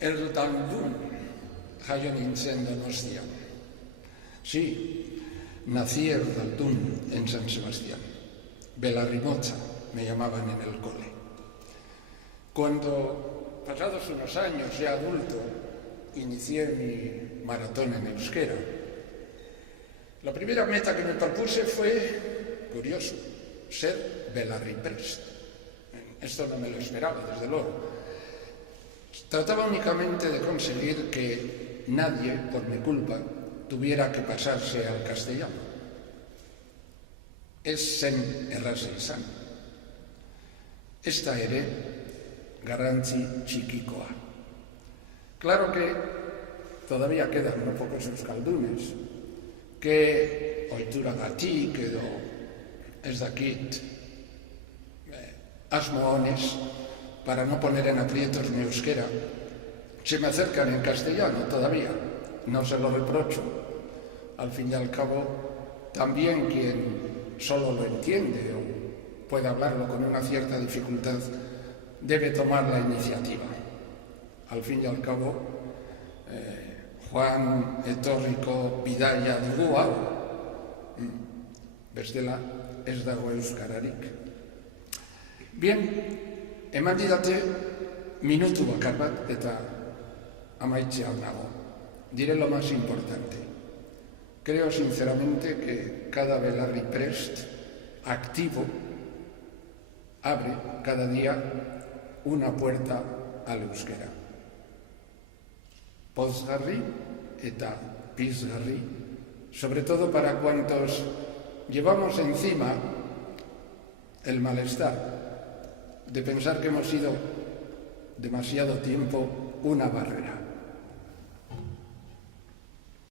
Erdaldun jaio nintzen Donostian. Sí, nací Erdaldun en San Sebastián. Belarrimocha me llamaban en el cole. Cuando, pasados unos años ya adulto, inicié mi maratón en euskera, la primera meta que me propuse fue, curioso, ser belarriprest. Esto no me lo esperaba, desde luego. Trataba únicamente de conseguir que nadie, por mi culpa, tuviera que pasarse al castellano. Ez zen erraza izan. Esta ere garrantzi txikikoa. Claro que todavía quedan muy pocos euskaldunes que ohituragatik edo ez dakit asmo honez, para no poner en aprietos mi euskera, se me acercan en castellano todavía. No se lo reprocho. Al fin y al cabo, también quien solo lo entiende o puede hablarlo con una cierta dificultad debe tomar la iniciativa. Al fin y al cabo, Juan etorriko bidaia dugu hau, bestela ez dago euskararik. Bien, eman didate minutu bakar bat eta amaitzean nago. Diré lo más importante. Creo sinceramente que cada belarriprest activo abre cada día una puerta al euskera. Pozgarri eta pizgarri, sobre todo para cuantos llevamos encima el malestar de pensar que hemos sido demasiado tiempo una barrera.